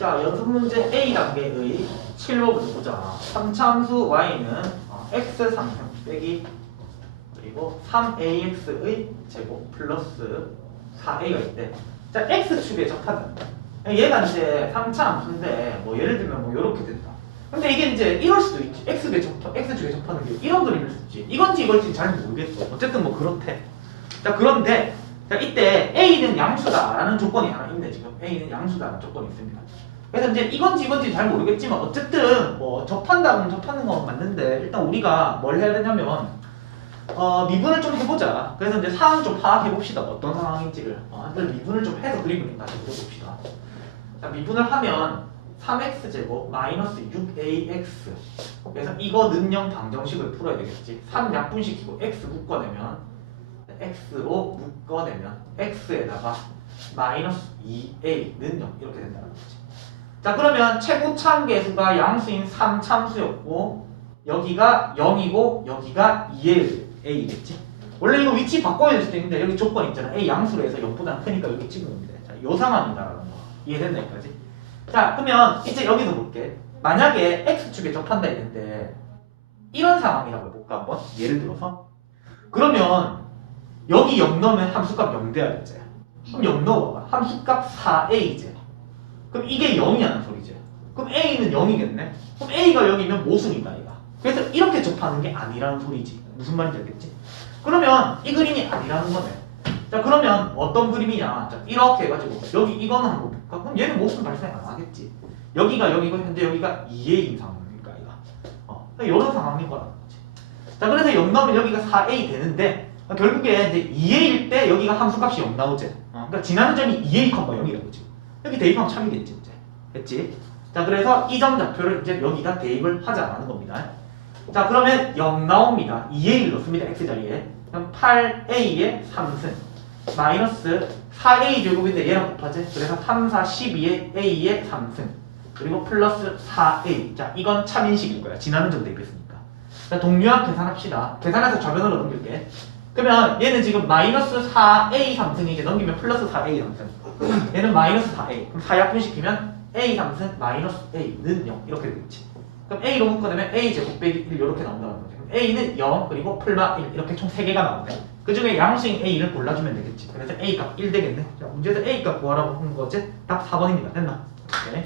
자, 연습 문제 A 단계의 7번부터 보자. 3차함수 y는 어, x 3승 빼기 그리고 3ax의 제곱 플러스 4a가 있대. 자, x축에 접한다. 얘가 이제 3차 함수인데 뭐 예를 들면 뭐 이렇게 된다. 근데 이게 이제 이럴 수도 있지. x축에 접하, x축에 접하는 게 이런 그림일 수 있지. 이건지 이걸지 잘 모르겠어. 어쨌든 뭐 그렇대. 자, 그런데 자, 이때 a는 양수다라는 조건이 하나 있네 지금. a는 양수다라는 조건이 있습니다. 그래서 이제 이건지 이건지 잘 모르겠지만 어쨌든 뭐 접한다면 접하는 건 맞는데 일단 우리가 뭘 해야 되냐면 어, 미분을 좀 해보자. 그래서 이제 상황 좀 파악해 봅시다. 어떤 상황인지를. 어, 미분을 좀 해서 그림을 다시 그려봅시다. 자, 미분을 하면 3x 제곱 마이너스 6ax. 그래서 이거는 0 방정식을 풀어야 되겠지. 3 약분시키고 x 묶어내면 x로 묶어내면 x에다가 마이너스 2a는 0 이렇게 된다는 거지. 자 그러면 최고 참계수가 양수인 3참수였고 여기가 0이고 여기가 2의 a겠지. 원래 이거 위치 바꿔야 될 수도 있는데 여기 조건 있잖아. a 양수로 해서 0보다 크니까 여기 찍은 겁니다. 자, 요 상황이다라는 거 이해됐나 여기까지? 자 그러면 이제 여기서 볼게. 만약에 x축에 접한다 했는데 이런 상황이라고 해볼까 한번 예를 들어서 그러면 여기 0 넣으면 함수값 0 돼야겠지. 그럼 0 넣어봐. 함수값 4a제. 그럼 이게 0이라는 소리지. 그럼 a는 0이겠네. 그럼 a가 0이면 모순이다 이가. 그래서 이렇게 접하는 게 아니라는 소리지. 무슨 말인지 알겠지? 그러면 이 그림이 아니라는 거네. 자 그러면 어떤 그림이냐? 자 이렇게 해가지고 여기 이거는 한번 볼까? 그럼 얘는 모순 발생 안 하겠지. 여기가 여기고 현재 여기가 2a인 상황이니까 이가. 어, 이런 상황인 거라는 거지. 자 그래서 0 넣으면 여기가 4a 되는데 어, 결국에 이제 2a일 때 여기가 함수값이 0 나오지. 어, 그러니까 지나는 점이 2a, 0이라고 지금. 여기 대입하면 참이겠지 이제. 됐지? 자 그래서 이 점 좌표를 이제 여기다 대입을 하자라는 겁니다. 자 그러면 0 나옵니다. 2a를 넣습니다. x 자리에. 그럼 8a의 3승 마이너스 4a 제곱인데 얘랑 곱하지? 그래서 3, 4, 12의 a의 3승 그리고 플러스 4a 자 이건 참인식일 거야. 지나는 점 대입했으니까. 자 동류학 계산합시다. 계산해서 좌변으로 넘길게. 그러면 얘는 지금 마이너스 4a 3승이 이제 넘기면 플러스 4a 3승. 얘는 마이너스 4a 그럼 4약 분 시키면 a 3승 마이너스 a는 0 이렇게 되겠지. 그럼 a로 묶어내면 a 제곱 빼기 1 이렇게 나온다는 거죠 a는 0 그리고 플마 1 이렇게 총 3개가 나오네. 그 중에 양수인 a를 골라주면 되겠지. 그래서 a 값 1 되겠네. 자 문제에서 a 값 구하라고 한 거지. 답 4번입니다. 됐나? 오케이